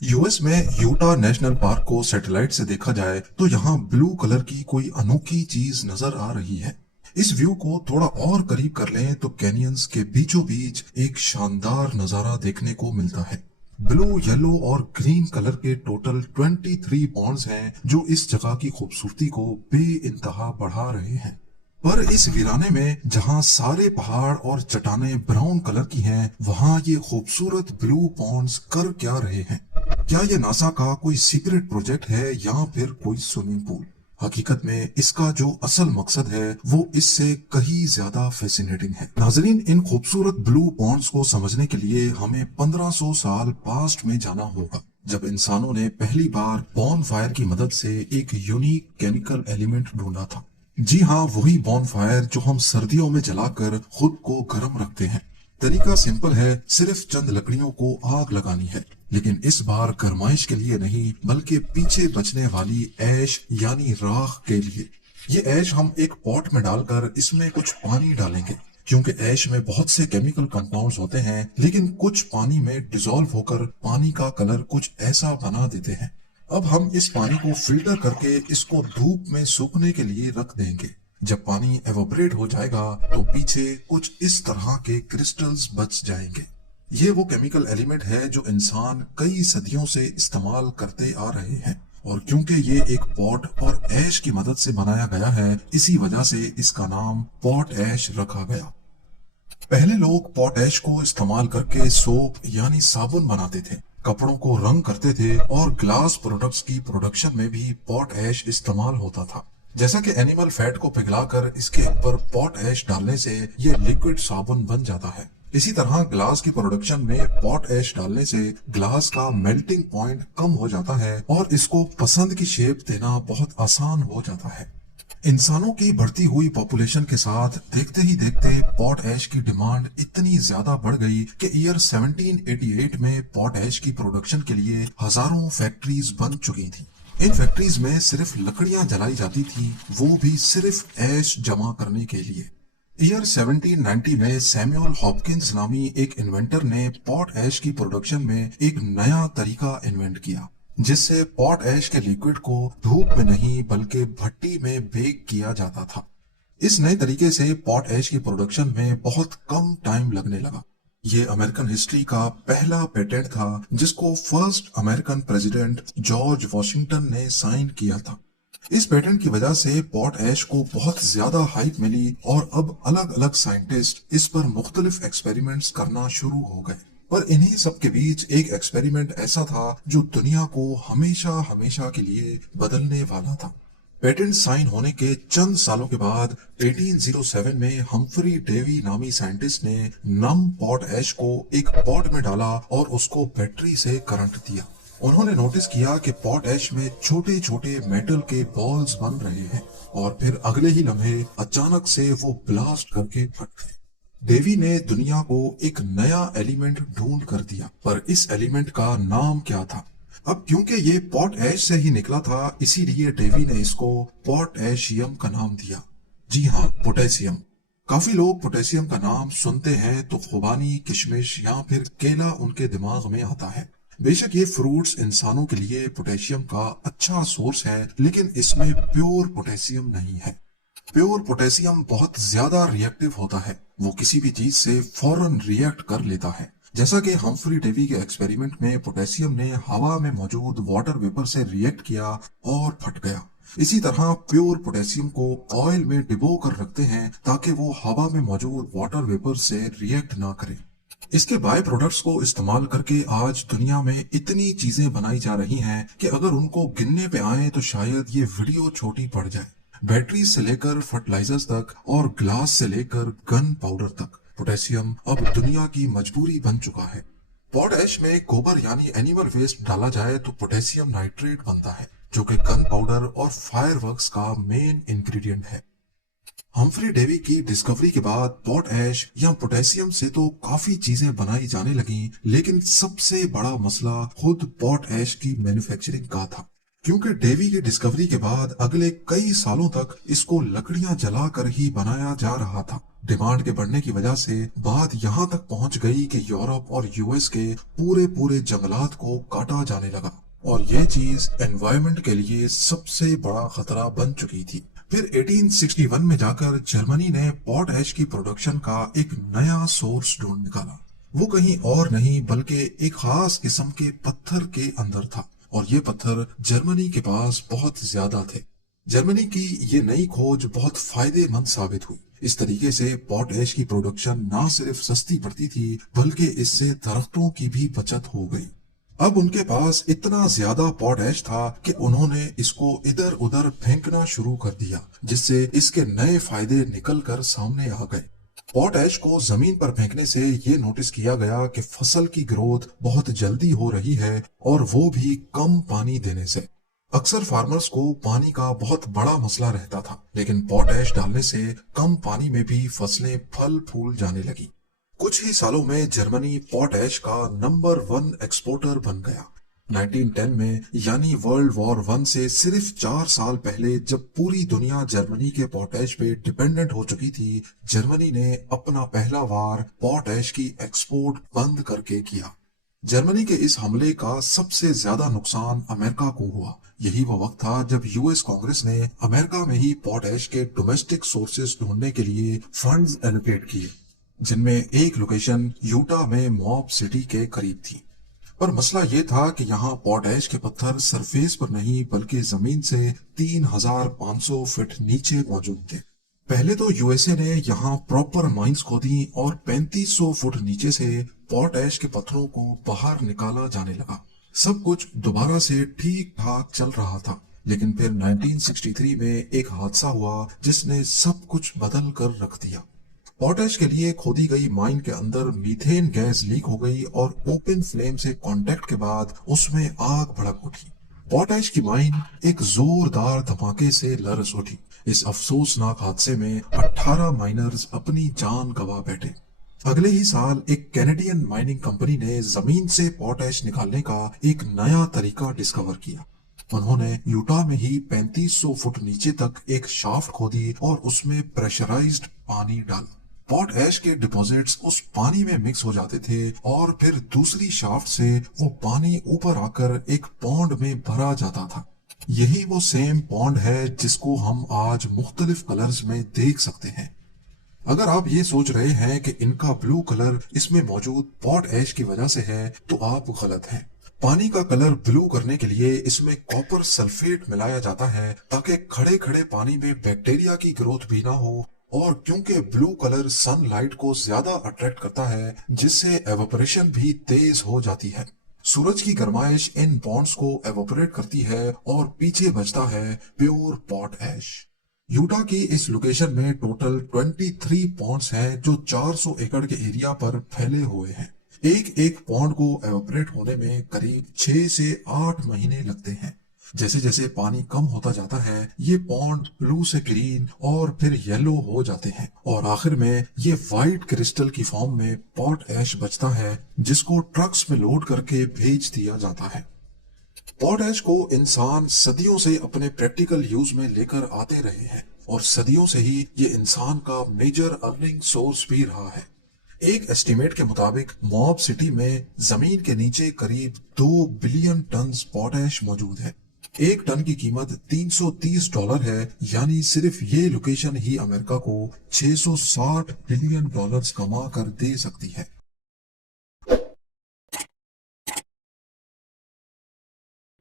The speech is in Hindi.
यूएस में यूटा नेशनल पार्क को सैटेलाइट से देखा जाए तो यहाँ ब्लू कलर की कोई अनोखी चीज नजर आ रही है। इस व्यू को थोड़ा और करीब कर लें तो कैनियंस के बीचों बीच एक शानदार नजारा देखने को मिलता है। ब्लू, येलो और ग्रीन कलर के टोटल 23 बॉन्ड्स हैं जो इस जगह की खूबसूरती को बेइंतहा बढ़ा रहे हैं। पर इस वीराने में जहां सारे पहाड़ और चट्टानें ब्राउन कलर की हैं, वहां ये खूबसूरत ब्लू पॉन्ड्स कर क्या रहे हैं? क्या ये नासा का कोई सीक्रेट प्रोजेक्ट है या फिर कोई स्विमिंग पूल? हकीकत में इसका जो असल मकसद है वो इससे कहीं ज्यादा फैसिनेटिंग है। नाजरीन, इन खूबसूरत ब्लू पॉन्ड्स को समझने के लिए हमें 1500 साल पास्ट में जाना होगा, जब इंसानों ने पहली बार बॉन फायर की मदद से एक यूनिक केमिकल एलिमेंट ढूंढा था। जी हाँ, वही बॉन फायर जो हम सर्दियों में जलाकर खुद को गर्म रखते हैं। तरीका सिंपल है, सिर्फ चंद लकड़ियों को आग लगानी है, लेकिन इस बार गरमाइश के लिए नहीं बल्कि पीछे बचने वाली ऐश यानी राख के लिए। ये ऐश हम एक पॉट में डालकर इसमें कुछ पानी डालेंगे, क्योंकि ऐश में बहुत से केमिकल कंपाउंड्स होते हैं, लेकिन कुछ पानी में डिसॉल्व होकर पानी का कलर कुछ ऐसा बना देते हैं। अब हम इस पानी को फिल्टर करके इसको धूप में सूखने के लिए रख देंगे। जब पानी एवोपरेट हो जाएगा तो पीछे कुछ इस तरह के क्रिस्टल्स बच जाएंगे। ये वो केमिकल एलिमेंट है जो इंसान कई सदियों से इस्तेमाल करते आ रहे हैं, और क्योंकि ये एक पॉट और ऐश की मदद से बनाया गया है, इसी वजह से इसका नाम पॉट ऐश रखा गया। पहले लोग पॉट ऐश को इस्तेमाल करके सोप यानी साबुन बनाते थे, कपड़ों को रंग करते थे और ग्लास प्रोडक्ट्स की प्रोडक्शन में भी पॉट ऐश इस्तेमाल होता था। जैसा कि एनिमल फैट को पिघलाकर इसके ऊपर पॉट ऐश डालने से ये लिक्विड साबुन बन जाता है, इसी तरह ग्लास की प्रोडक्शन में पॉट ऐश डालने से ग्लास का मेल्टिंग पॉइंट कम हो जाता है और इसको पसंद की शेप देना बहुत आसान हो जाता है। इंसानों की बढ़ती हुई पॉपुलेशन के साथ देखते ही देखते पॉट ऐश की डिमांड इतनी ज्यादा बढ़ गई कि ईयर 1788 में पॉट ऐश की प्रोडक्शन के लिए हजारों फैक्ट्रीज बन चुकी थी। इन फैक्ट्रीज में सिर्फ लकड़ियां जलाई जाती थी, वो भी सिर्फ ऐश जमा करने के लिए। ईयर 1790 में सैमुअल हॉपकिंस नामी एक इन्वेंटर ने पॉट ऐश की प्रोडक्शन में एक नया तरीका इन्वेंट किया, जिससे पॉट ऐश के लिक्विड को धूप में नहीं बल्कि भट्टी में बेक किया जाता था। इस नए तरीके से पॉट ऐश की प्रोडक्शन में बहुत कम टाइम लगने लगा। ये अमेरिकन हिस्ट्री का पहला पेटेंट था जिसको first American president George Washington ने साइन किया था। इस पेटेंट की वजह से पॉट ऐश को बहुत ज्यादा हाइप मिली और अब अलग अलग साइंटिस्ट इस पर मुख्तलिफ एक्सपेरिमेंट्स करना शुरू हो गए। पर इन्हीं सब के बीच एक एक्सपेरिमेंट ऐसा था जो दुनिया को हमेशा हमेशा के लिए बदलने वाला था। पेटेंट साइन होने के चंद सालों के बाद 1807 में हम्फ्री डेवी नामी साइंटिस्ट ने नम पॉट ऐश को एक पॉट में डाला और उसको बैटरी से करंट दिया। उन्होंने नोटिस किया कि पॉट ऐश में छोटे छोटे मेटल के बॉल्स बन रहे हैं, और फिर अगले ही लम्हे अचानक से वो ब्लास्ट करके फट गए। डेवी ने दुनिया को एक नया एलिमेंट ढूंढ कर दिया, पर इस एलिमेंट का नाम क्या था? अब क्योंकि ये पॉट ऐश से ही निकला था, इसीलिए डेवी ने इसको पोटेशियम का नाम दिया। जी हाँ, पोटेशियम। काफी लोग पोटेशियम का नाम सुनते हैं तो खुबानी, किशमिश या फिर केला उनके दिमाग में आता है। बेशक ये फ्रूट्स इंसानों के लिए पोटेशियम का अच्छा सोर्स है, लेकिन इसमें प्योर पोटेशियम नहीं है। प्योर पोटेशियम बहुत ज्यादा रिएक्टिव होता है, वो किसी भी चीज से फौरन रिएक्ट कर लेता है। जैसा कि हम्फ्री डेवी के एक्सपेरिमेंट में पोटेशियम ने हवा में मौजूद वाटर वेपर से रिएक्ट किया और फट गया, इसी तरह प्योर पोटेशियम को ऑयल में डिबो कर रखते हैं ताकि वो हवा में मौजूद वाटर वेपर से रिएक्ट ना करे। इसके बाय प्रोडक्ट्स को इस्तेमाल करके आज दुनिया में इतनी चीजें बनाई जा रही हैं कि अगर उनको गिनने पे आए तो शायद ये वीडियो छोटी पड़ जाए। बैटरी से लेकर फर्टिलाइजर्स तक और ग्लास से लेकर गन पाउडर तक पोटेशियम अब दुनिया की मजबूरी बन चुका है। पॉट ऐश में गोबर यानी एनिमल वेस्ट डाला जाए तो पोटेशियम नाइट्रेट बनता है, जो कि गन पाउडर और फायरवर्क्स का मेन इंग्रेडिएंट है। हम्फ्री डेवी की डिस्कवरी के बाद पॉट ऐश या पोटेशियम से तो काफी चीजें बनाई जाने लगी, लेकिन सबसे बड़ा मसला खुद पॉट ऐश की मैन्युफैक्चरिंग का था, क्योंकि डेवी की डिस्कवरी के बाद अगले कई सालों तक इसको लकड़ियां जलाकर ही बनाया जा रहा था। डिमांड के बढ़ने की वजह से बात यहाँ तक पहुंच गई कि यूरोप और यूएस के पूरे पूरे जंगलात को काटा जाने लगा और ये चीज एनवायरनमेंट के लिए सबसे बड़ा खतरा बन चुकी थी। फिर 1861 में जाकर जर्मनी ने पॉट ऐश की प्रोडक्शन का एक नया सोर्स ढूंढ निकाला। वो कहीं और नहीं बल्कि एक खास किस्म के पत्थर के अंदर था और ये पत्थर जर्मनी के पास बहुत ज्यादा थे। जर्मनी की ये नई खोज बहुत फायदेमंद साबित हुई। इस तरीके से पॉट ऐश की प्रोडक्शन ना सिर्फ सस्ती पड़ती थी बल्कि इससे दरख्तों की भी बचत हो गई। अब उनके पास इतना ज्यादा पॉट ऐश था कि उन्होंने इसको इधर उधर फेंकना शुरू कर दिया, जिससे इसके नए फायदे निकल कर सामने आ गए। पॉट ऐश को जमीन पर फेंकने से ये नोटिस किया गया कि फसल की ग्रोथ बहुत जल्दी हो रही है और वो भी कम पानी देने से। अक्सर फार्मर्स को पानी का बहुत बड़ा मसला रहता था, लेकिन पॉट ऐश डालने से कम पानी में भी फसलें फल फूल जाने लगी। कुछ ही सालों में जर्मनी पॉट ऐश का नंबर 1 एक्सपोर्टर बन गया। 1910 में यानी वर्ल्ड वॉर 1 से सिर्फ 4 साल पहले जब पूरी दुनिया जर्मनी के पॉट ऐश पे डिपेंडेंट हो चुकी थी, जर्मनी ने अपना पहला वार पॉट ऐश की एक्सपोर्ट बंद करके किया। जर्मनी के इस हमले का सबसे ज्यादा नुकसान अमेरिका को हुआ। यही वो वक्त था जब यूएस कांग्रेस ने अमेरिका में ही पॉट ऐश के डोमेस्टिक सोर्सेज ढूंढने के लिए फंड्स एलोकेट किए, जिनमें एक लोकेशन यूटा में मॉब सिटी के करीब थी। पर मसला ये था कि यहाँ पॉट ऐश के पत्थर सरफेस पर नहीं बल्कि जमीन से 3500 फीट नीचे मौजूद थे। पहले तो यूएसए ने यहाँ प्रॉपर माइंस खोदी और 3500 फुट नीचे से पॉट ऐश के पत्थरों को बाहर निकाला जाने लगा। सब कुछ दोबारा से ठीक ठाक चल रहा था, लेकिन फिर 1963 में एक हादसा हुआ जिसने सब कुछ बदल कर रख दिया। पॉट ऐश के लिए खोदी गई माइन के अंदर मीथेन गैस लीक हो गई और ओपन फ्लेम से कांटेक्ट के बाद उसमें आग भड़क उठी। पॉट ऐश की माइन एक जोरदार धमाके से लरस उठी। इस अफसोसनाक हादसे में 18 माइनर्स अपनी जान गंवा बैठे। अगले ही साल एक कैनेडियन माइनिंग कंपनी ने जमीन से पॉट ऐश निकालने का एक नया तरीका डिस्कवर किया। उन्होंने यूटा में ही 3500 फुट नीचे तक एक शाफ्ट खोदी और उसमें प्रेशराइज्ड पानी डाला। पॉट ऐश के डिपॉजिट्स उस पानी में मिक्स हो जाते थे और फिर दूसरी शाफ्ट से वो पानी ऊपर आकर एक पॉन्ड में भरा जाता था। यही वो सेम पॉन्ड है जिसको हम आज मुख्तलिफ कलर्स में देख सकते हैं। अगर आप ये सोच रहे हैं कि इनका ब्लू कलर इसमें मौजूद पॉट ऐश की वजह से है, तो आप गलत हैं। पानी का कलर ब्लू करने के लिए इसमें कॉपर सल्फेट मिलाया जाता है ताकि खड़े खड़े पानी में बैक्टीरिया की ग्रोथ भी ना हो, और क्योंकि ब्लू कलर सनलाइट को ज्यादा अट्रैक्ट करता है जिससे एवोपरेशन भी तेज हो जाती है। सूरज की गर्माइश इन बॉन्ड्स को एवोपरेट करती है और पीछे बचता है प्योर पॉट ऐश। यूटा की इस लोकेशन में टोटल 23 पॉन्ड्स हैं जो 400 एकड़ के एरिया पर फैले हुए हैं। एक एक पॉन्ड को एवोपरेट होने में करीब 6 से 8 महीने लगते हैं। जैसे जैसे पानी कम होता जाता है ये पॉन्ड ब्लू से ग्रीन और फिर येलो हो जाते हैं और आखिर में ये वाइट क्रिस्टल की फॉर्म में पॉट ऐश बचता है जिसको ट्रक्स में लोड करके भेज दिया जाता है। पॉट ऐश को इंसान सदियों से अपने प्रैक्टिकल यूज में लेकर आते रहे हैं और सदियों से ही ये इंसान का मेजर अर्निंग सोर्स भी रहा है। एक एस्टिमेट के मुताबिक मॉब सिटी में जमीन के नीचे करीब 2 बिलियन टन पॉट ऐश मौजूद है। एक टन की कीमत $330 है, यानी सिर्फ ये लोकेशन ही अमेरिका को $660 बिलियन कमा कर दे सकती है।